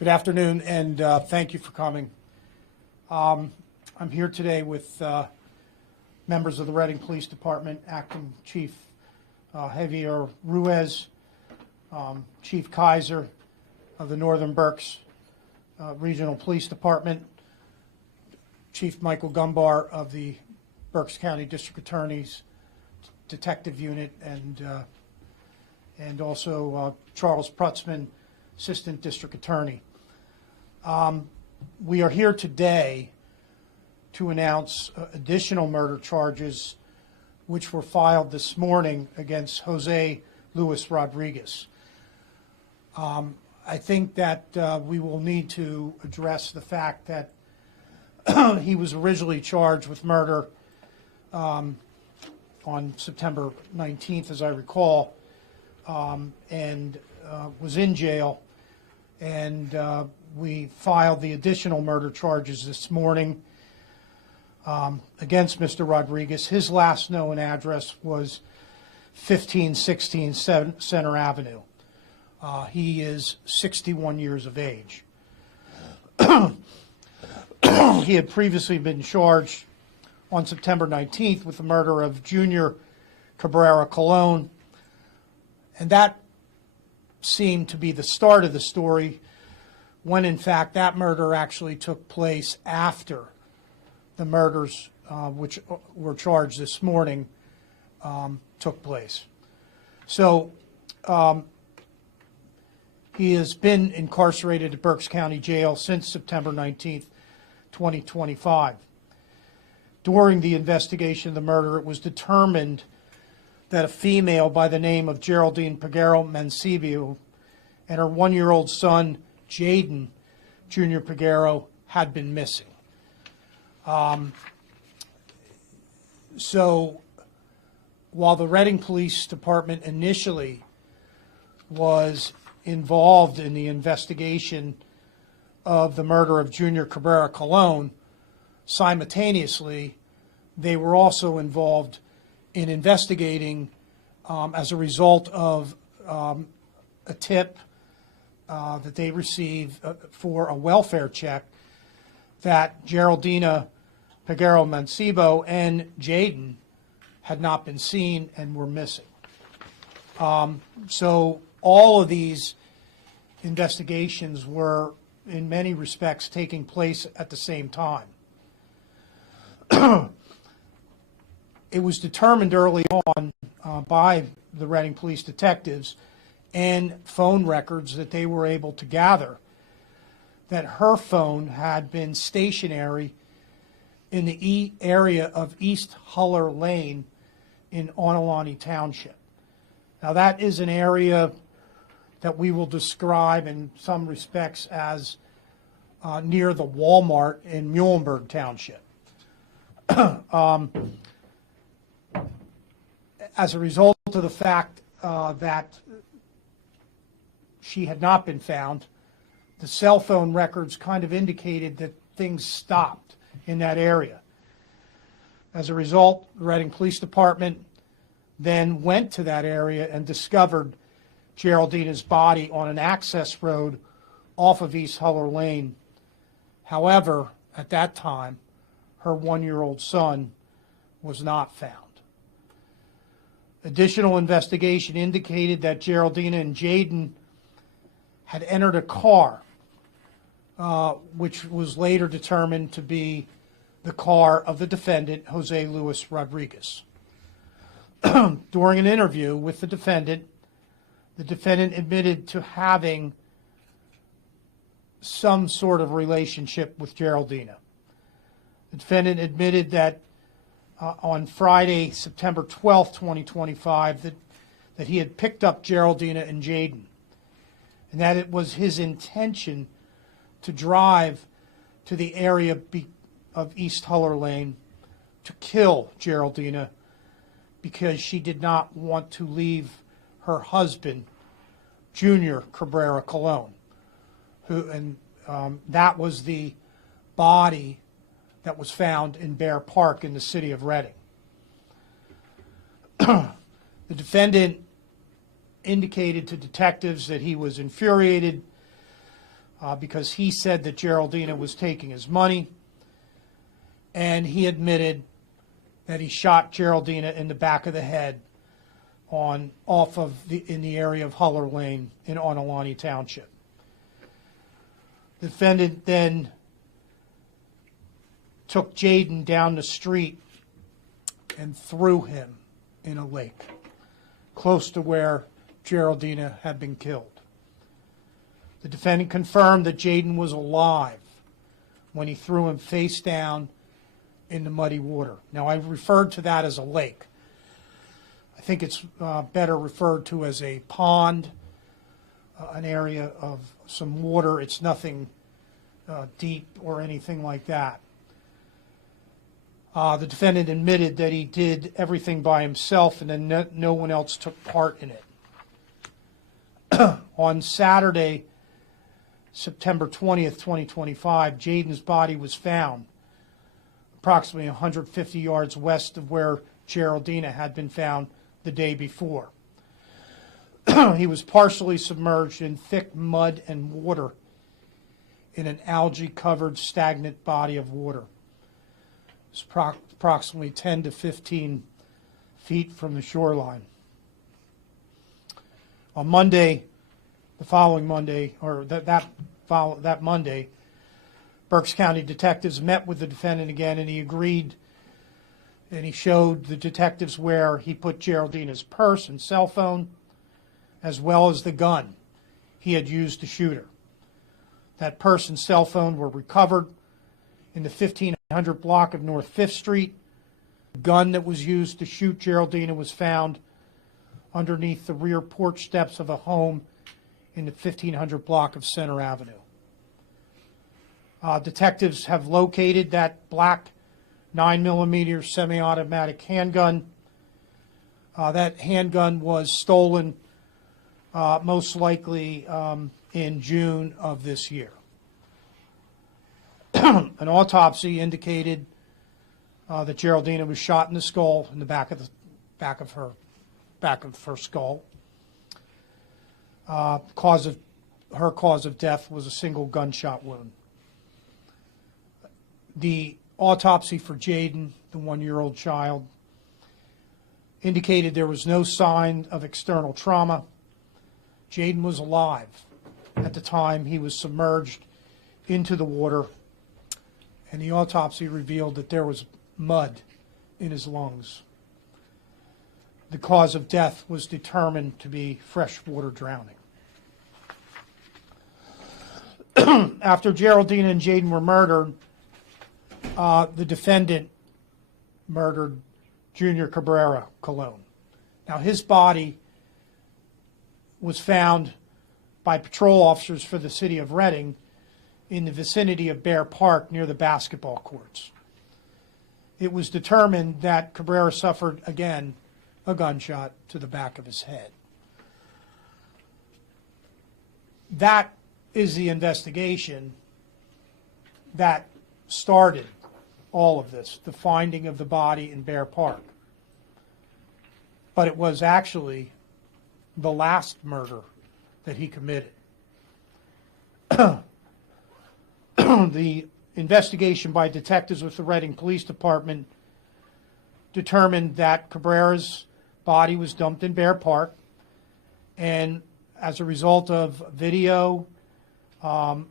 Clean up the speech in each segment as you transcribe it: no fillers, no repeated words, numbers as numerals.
Good afternoon, and thank you for coming. I'm here today with members of the Reading Police Department, Acting Chief Javier Ruiz, Chief Kaiser of the Northern Berks Regional Police Department, Chief Michael Gumbar of the Berks County District Attorney's Detective Unit, and also Charles Prutzman, Assistant District Attorney. We are here today to announce additional murder charges which were filed this morning against Jose Luis Rodriguez. I think that we will need to address the fact that he was originally charged with murder on September 19th, as I recall, and was in jail, and we filed the additional murder charges this morning against Mr. Rodriguez. His last known address was 1516 Center Avenue. He is 61 years of age. He had previously been charged on September 19th with the murder of Junior Cabrera Colon, and that seemed to be the start of the story, when in fact that murder actually took place after the murders which were charged this morning took place. So he has been incarcerated at Berks County Jail since September 19th, 2025. During the investigation of the murder, it was determined that a female by the name of Geraldine Peguero Mancebo and her one-year-old son, Jaden Junior Peguero, had been missing. So while the Reading Police Department initially was involved in the investigation of the murder of Junior Cabrera Colon, simultaneously they were also involved in investigating as a result of a tip that they received for a welfare check that Geraldina Peguero Mancebo and Jaden had not been seen and were missing. So all of these investigations were in many respects taking place at the same time. It was determined early on by the Reading Police detectives and phone records that they were able to gather that her phone had been stationary in the area of East Huller Lane in Onalani Township. Now that is an area that we will describe in some respects as near the Walmart in Muhlenberg Township. As a result of the fact that she had not been found, the cell phone records kind of indicated that things stopped in that area. As a result, the Reading Police Department then went to that area and discovered Geraldina's body on an access road off of East Huller Lane. However, at that time, her one-year-old son was not found. Additional investigation indicated that Geraldina and Jaden had entered a car, which was later determined to be the car of the defendant, Jose Luis Rodriguez. During an interview with the defendant admitted to having some sort of relationship with Geraldina. The defendant admitted that on Friday, September 12th, 2025, that he had picked up Geraldina and Jaden, and that it was his intention to drive to the area of East Huller Lane to kill Geraldina because she did not want to leave her husband, Junior Cabrera Colon, that was the body that was found in Bear Park in the city of Reading. The defendant indicated to detectives that he was infuriated because he said that Geraldina was taking his money, and he admitted that he shot Geraldina in the back of the head in the area of Huller Lane in Onalani Township. The defendant then took Jaden down the street and threw him in a lake close to where Geraldina had been killed. The defendant confirmed that Jaden was alive when he threw him face down in the muddy water. Now, I referred to that as a lake. I think it's better referred to as a pond, an area of some water. It's nothing deep or anything like that. The defendant admitted that he did everything by himself and then no one else took part in it. On Saturday, September 20th, 2025, Jaden's body was found approximately 150 yards west of where Geraldina had been found the day before. He was partially submerged in thick mud and water in an algae-covered stagnant body of water. It was approximately 10 to 15 feet from the shoreline. On Monday, the following Monday, or that Monday, Berks County detectives met with the defendant again, and he agreed, and he showed the detectives where he put Geraldina's purse and cell phone, as well as the gun he had used to shoot her. That purse and cell phone were recovered in the 1500 block of North 5th Street. The gun that was used to shoot Geraldina was found underneath the rear porch steps of a home in the 1500 block of Center Avenue. Detectives have located that black 9mm semi-automatic handgun. That handgun was stolen most likely in June of this year. An autopsy indicated that Geraldina was shot in the skull, in the back of her skull. Her cause of death was a single gunshot wound. The autopsy for Jaden, the 1-year-old child, indicated there was no sign of external trauma. Jaden was alive at the time he was submerged into the water, and the autopsy revealed that there was mud in his lungs. The cause of death was determined to be freshwater drowning. After Geraldina and Jaden were murdered, the defendant murdered Junior Cabrera Colon. Now, his body was found by patrol officers for the city of Reading in the vicinity of Bear Park near the basketball courts. It was determined that Cabrera suffered, again, a gunshot to the back of his head. That is the investigation that started all of this, the finding of the body in Bear Park. But it was actually the last murder that he committed. The investigation by detectives with the Reading Police Department determined that Cabrera's body was dumped in Bear Park, and as a result of video, a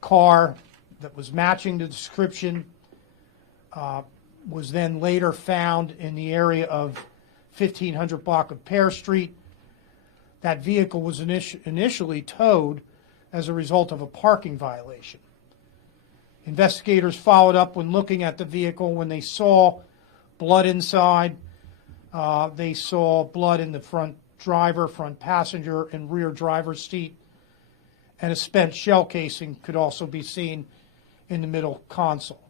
car that was matching the description was then later found in the area of 1500 block of Pear Street. That vehicle was initially towed as a result of a parking violation. Investigators followed up when looking at the vehicle. When they saw blood inside, they saw blood in the front driver, front passenger, and rear driver's seat, and a spent shell casing could also be seen in the middle console.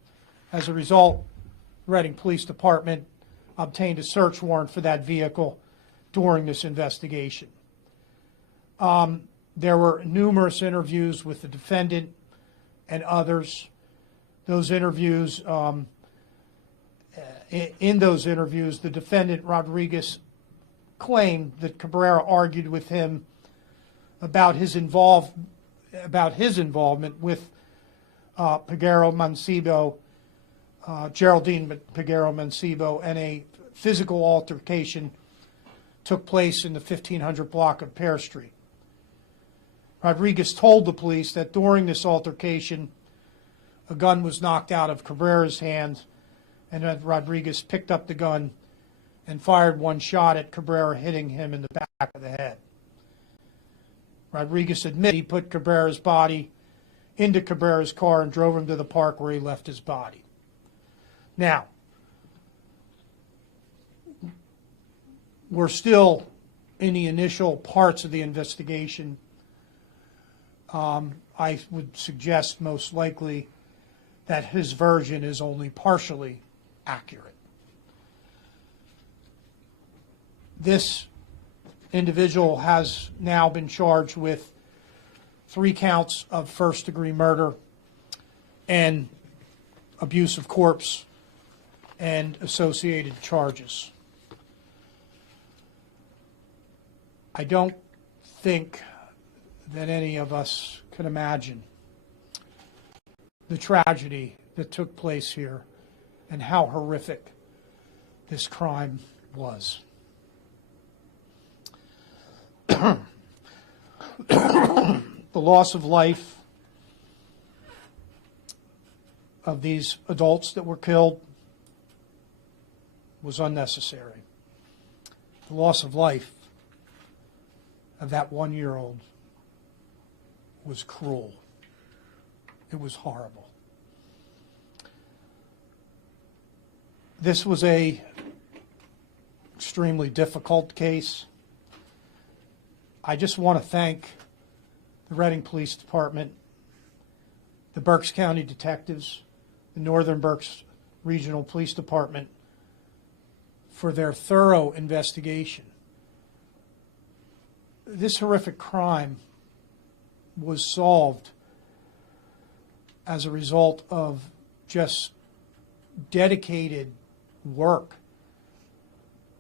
As a result, the Reading Police Department obtained a search warrant for that vehicle during this investigation. There were numerous interviews with the defendant and others. Those interviews, in those interviews, the defendant, Rodriguez, claimed that Cabrera argued with him about his about his involvement with Peguero Mancebo, Geraldine Peguero Mancebo, and a physical altercation took place in the 1500 block of Pear Street. Rodriguez told the police that during this altercation, a gun was knocked out of Cabrera's hand, and that Rodriguez picked up the gun and fired one shot at Cabrera, hitting him in the back of the head. Rodriguez admitted he put Cabrera's body into Cabrera's car and drove him to the park where he left his body. Now, we're still in the initial parts of the investigation. I would suggest most likely that his version is only partially accurate. This individual has now been charged with 3 counts of first-degree murder and abuse of corpse and associated charges. I don't think that any of us can imagine the tragedy that took place here and how horrific this crime was. The loss of life of these adults that were killed was unnecessary. The loss of life of that 1-year-old was cruel. It was horrible. This was a extremely difficult case. I just want to thank the Reading Police Department, the Berks County Detectives, the Northern Berks Regional Police Department for their thorough investigation. This horrific crime was solved as a result of just dedicated work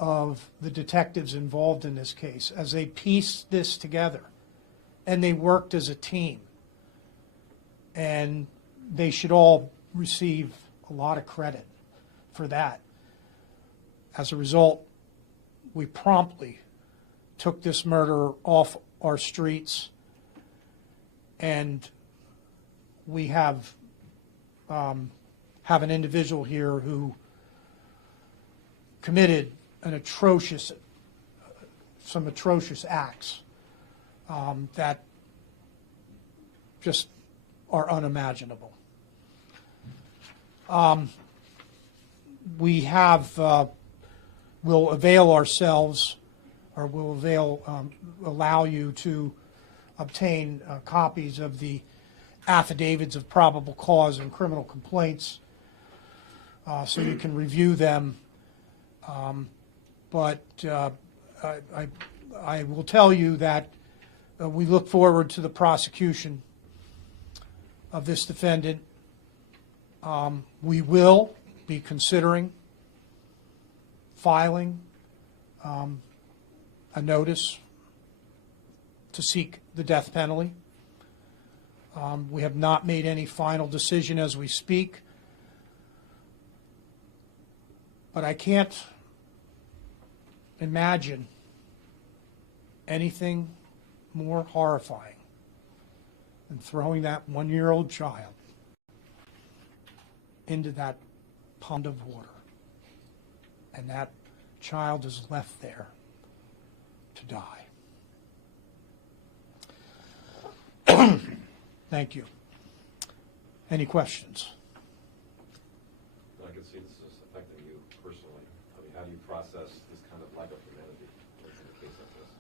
of the detectives involved in this case as they pieced this together, and they worked as a team, and they should all receive a lot of credit for that. As a result, we promptly took this murderer off our streets, and we have an individual here who committed some atrocious acts that just are unimaginable. We will avail ourselves, or will allow you to obtain copies of the affidavits of probable cause and criminal complaints, so you can review them. But I will tell you that we look forward to the prosecution of this defendant. We will be considering filing a notice to seek the death penalty. We have not made any final decision as we speak, but I can't imagine anything more horrifying than throwing that 1-year-old child into that pond of water, and that child is left there to die. Thank you. Any questions? I can see this is affecting you personally. I mean, how do you process this kind of lack of humanity in a case like this?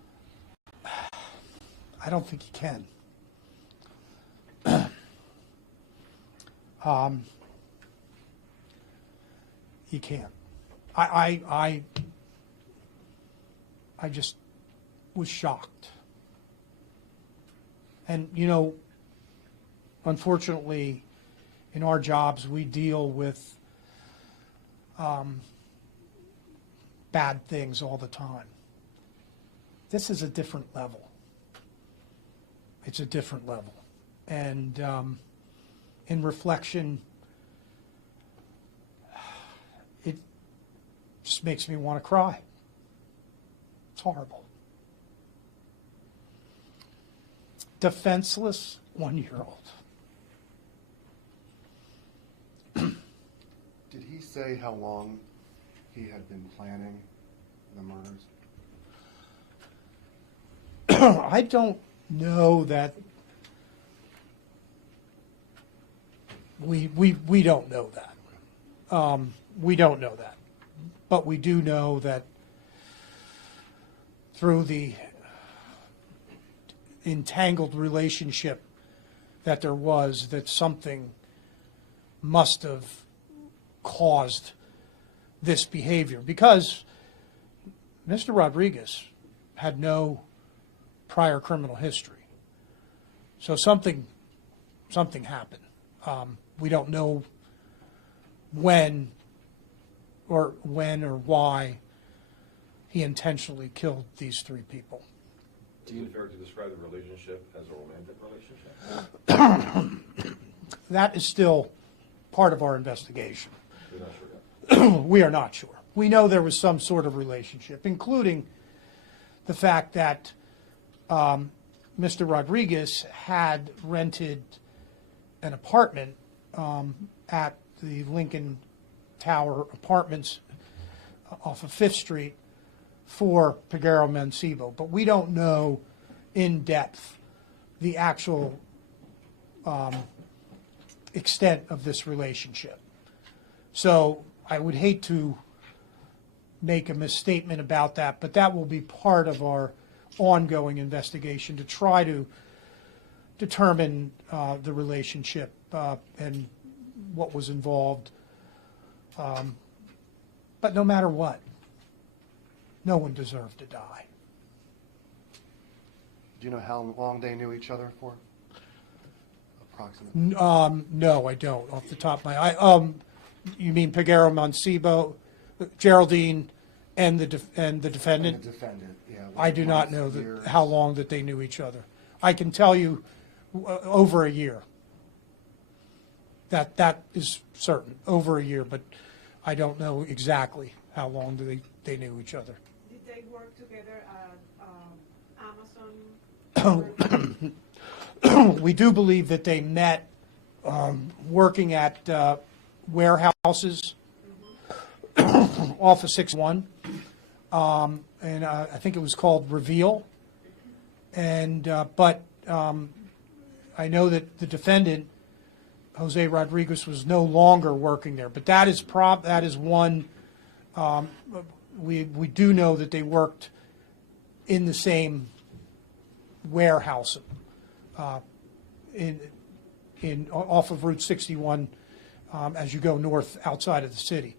I don't think you can. You can't. I just was shocked. And, you know, unfortunately, in our jobs, we deal with bad things all the time. This is a different level. It's a different level. And in reflection, it just makes me want to cry. It's horrible. Defenseless 1-year-old. Did he say how long he had been planning the murders? I don't know that. We don't know that. We don't know that. But we do know that through the entangled relationship that there was, that something must have caused this behavior, because Mr. Rodriguez had no prior criminal history. So something happened. We don't know when or why he intentionally killed these 3 people. Is it fair to describe the relationship as a romantic relationship? That is still part of our investigation. You're not sure yet. We are not sure. We know there was some sort of relationship, including the fact that Mr. Rodriguez had rented an apartment at the Lincoln Tower Apartments off of 5th Street for Peguero Mancebo. But we don't know in depth the actual extent of this relationship. So I would hate to make a misstatement about that, but that will be part of our ongoing investigation to try to determine the relationship and what was involved. But no matter what, no one deserved to die. Do you know how long they knew each other for? Approximately. No, I don't, off the top of my eye. You mean Peguero Mancebo, Geraldine, and the defendant? And the defendant, yeah. I do not know how long that they knew each other. I can tell you over a year. That is certain, over a year, but I don't know exactly how long they knew each other. Did they work together at Amazon? We do believe that they met working at warehouses off of 61, and I think it was called Reveal. And but I know that the defendant, Jose Rodriguez, was no longer working there. But that is one. We do know that they worked in the same warehouse in off of Route 61 as you go north outside of the city,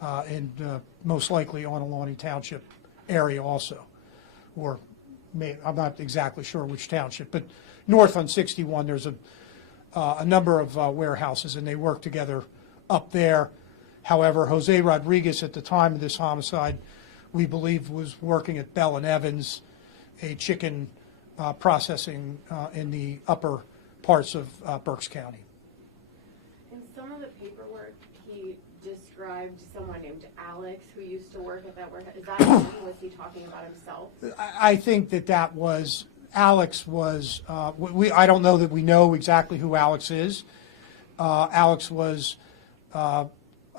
and most likely on Alani Township area also, or I'm not exactly sure which township, but north on 61 there's a number of warehouses, and they work together up there. However, Jose Rodriguez at the time of this homicide, we believe, was working at Bell and Evans, a chicken processing in the upper parts of Berks County. In some of the paperwork, he described someone named Alex who used to work at that warehouse. Is that him? Was he talking about himself? I think that was Alex was. I don't know that we know exactly who Alex is. Alex was. I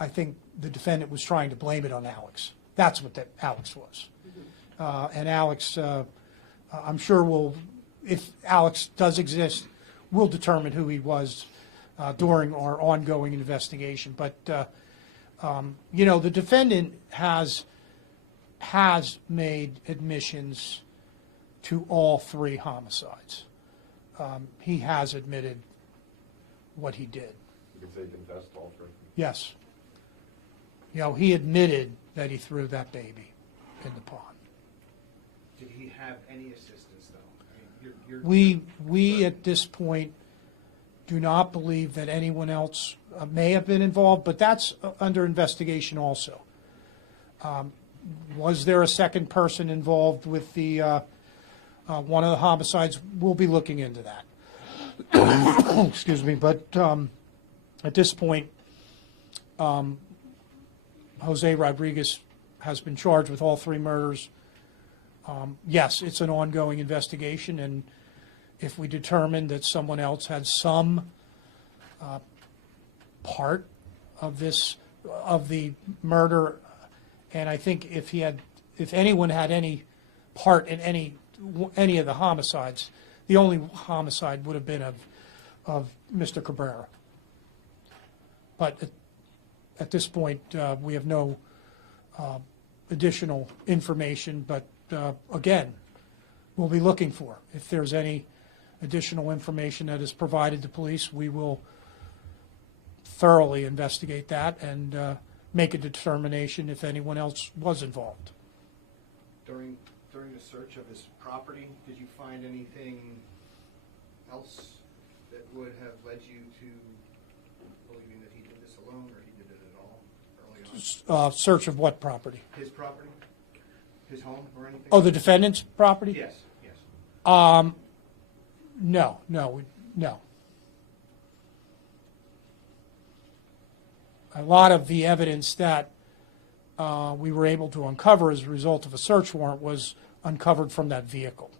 think the defendant was trying to blame it on Alex. That's what that Alex was. And Alex, I'm sure if Alex does exist, we'll determine who he was during our ongoing investigation. But, the defendant has made admissions to all 3 homicides. He has admitted what he did. You can say he confessed to all 3? Yes. He admitted that he threw that baby in the pond. Did he have any assistance, though? I mean, We at this point do not believe that anyone else may have been involved, but that's under investigation also. Was there a second person involved with the one of the homicides? We'll be looking into that. Excuse me, but at this point, Jose Rodriguez has been charged with all 3 murders. Yes, it's an ongoing investigation, and if we determine that someone else had some part of the murder, and I think if anyone had any part in any of the homicides, the only homicide would have been of Mr. Cabrera. But at this point, we have no additional information, but again, we'll be looking for. If there's any additional information that is provided to police, we will thoroughly investigate that and make a determination if anyone else was involved. During the search of his property, did you find anything else that would have led you to believing that he did this alone, or he did it at all early on? Search of what property? His property? His home or anything? Oh, the defendant's property? Yes, yes. No. A lot of the evidence that we were able to uncover as a result of a search warrant was uncovered from that vehicle.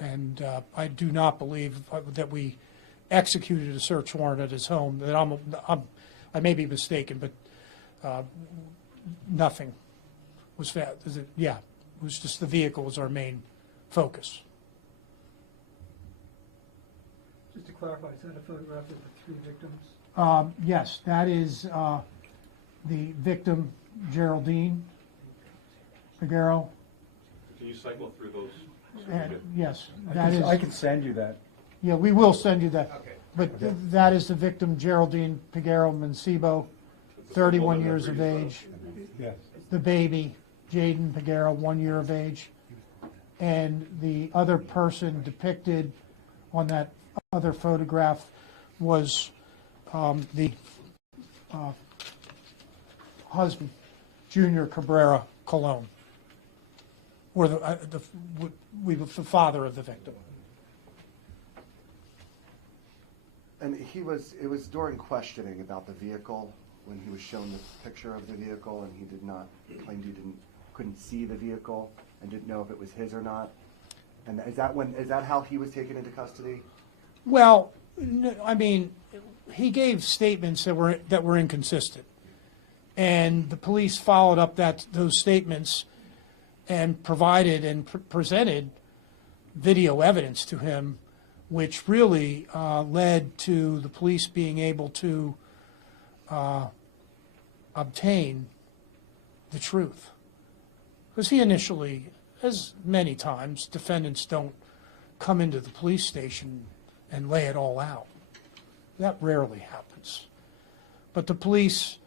And I do not believe that we executed a search warrant at his home. That I may be mistaken, but nothing was found. Yeah, it was just the vehicle was our main focus. Just to clarify, is that a photograph of the 3 victims? Yes, that is the victim, Geraldine Figueroa. Can you cycle through those? Yes, that is. I can send you that. Yeah, we will send you that. Okay. But that is the victim, Geraldine Figueroa Mancebo, 31 years of age. Yes. The baby, Jaden Figueroa, 1 year of age. And the other person depicted on that other photograph was the husband, Junior Cabrera Colon, or the father of the victim. And it was during questioning about the vehicle, when he was shown the picture of the vehicle, and he claimed he couldn't see the vehicle and didn't know if it was his or not. And is that how he was taken into custody? Well, I mean, he gave statements that were inconsistent, and the police followed up those statements and provided and presented video evidence to him, which really led to the police being able to obtain the truth. Because he initially, as many times, defendants don't come into the police station and lay it all out. That rarely happens. But the police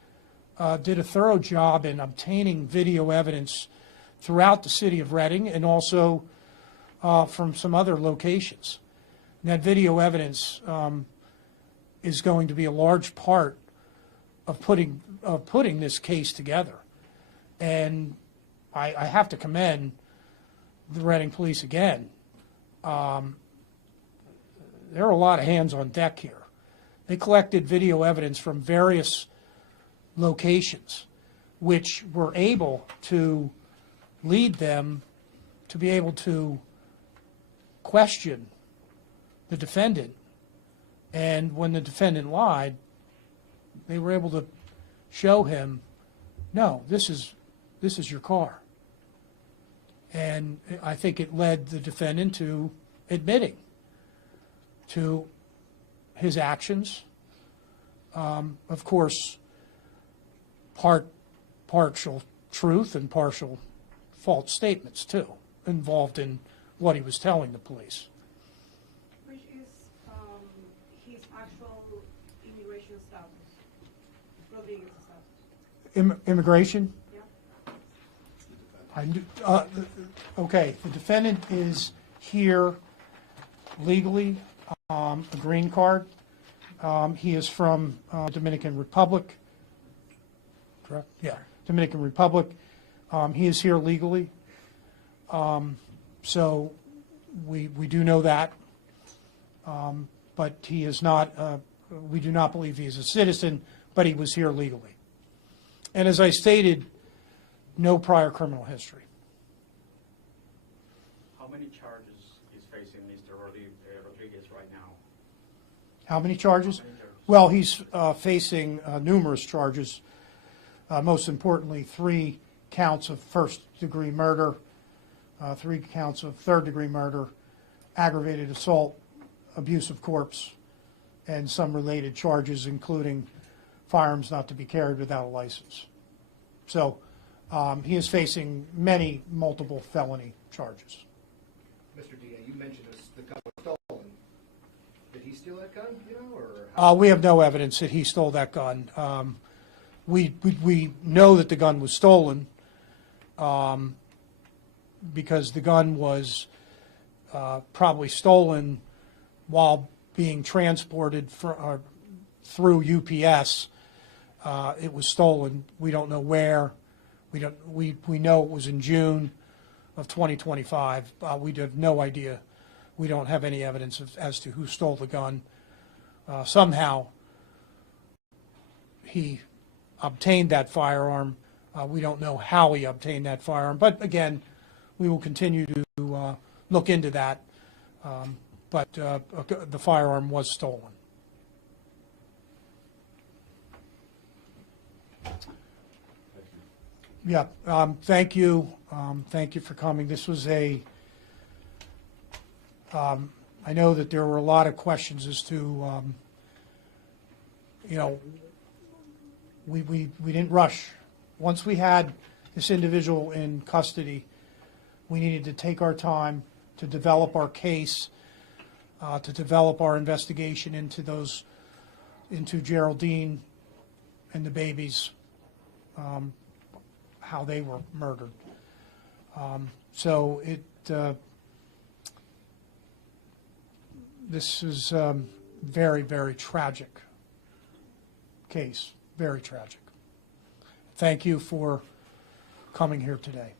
did a thorough job in obtaining video evidence throughout the city of Reading and also from some other locations. And that video evidence is going to be a large part of putting this case together. And I have to commend the Reading Police again. There are a lot of hands on deck here. They collected video evidence from various locations, which were able to lead them to be able to question the defendant. And when the defendant lied, they were able to show him, no, this is your car. And I think it led the defendant to admitting to his actions. Of course, partial truth and partial false statements, too, involved in what he was telling the police. Which is his actual immigration status, Rodriguez's status. Immigration? Yeah. Okay, the defendant is here legally, a green card. He is from Dominican Republic, correct? Yeah, Dominican Republic. He is here legally. So We do know that, but he is not, we do not believe he is a citizen, but he was here legally. And as I stated, no prior criminal history. How many charges is facing Mr. Rodriguez right now? How many charges? How many charges? Well, he's facing numerous charges, most importantly, 3 counts of first-degree murder, 3 counts of third-degree murder, aggravated assault, abuse of corpse, and some related charges, including firearms not to be carried without a license. So he is facing multiple felony charges. Mr. DA, you mentioned the gun was stolen. Did he steal that gun, you know, or? How? We have no evidence that he stole that gun. We know that the gun was stolen because the gun was probably stolen while being transported through UPS. It was stolen. We don't know where. We know it was in June of 2025. We have no idea. We don't have any evidence as to who stole the gun. Somehow he obtained that firearm. We don't know how he obtained that firearm. But again, we will continue to look into that. But the firearm was stolen. Yeah, thank you. Thank you for coming. This was I know that there were a lot of questions as to, we didn't rush. Once we had this individual in custody, we needed to take our time to develop our case, to develop our investigation into Geraldine and the babies, how they were murdered. So this is very, very tragic case, very tragic. Thank you for coming here today.